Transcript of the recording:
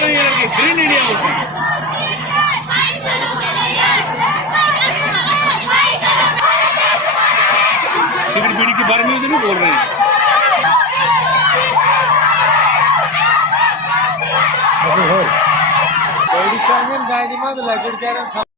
रहे हैं लड़के, ग्रीन इंडिया बोल रहे हैं। सिगरेट बीड़ी के बारे में तो नहीं बोल रहे हैं। Jadi kangen gak ini mah lagi jalan